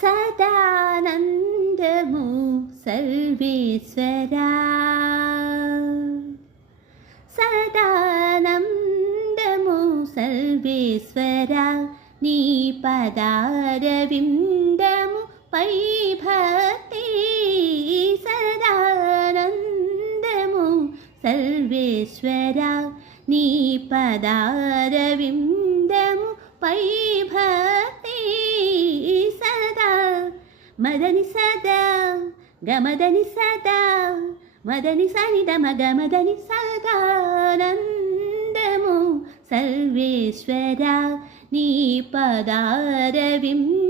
సదానందము సర్వేశ్వరా, సదానందము సర్వేశ్వరా, నీ పదారవిందము పై భక్తి. సదానందము సర్వేశ్వరా, నీ పదారవిందము పై భక్తి. సదా మదని సదా గమదని సదా మదని సనిద మగమదని సదానందము సర్వేశ్వరా, నీ పదారవిందము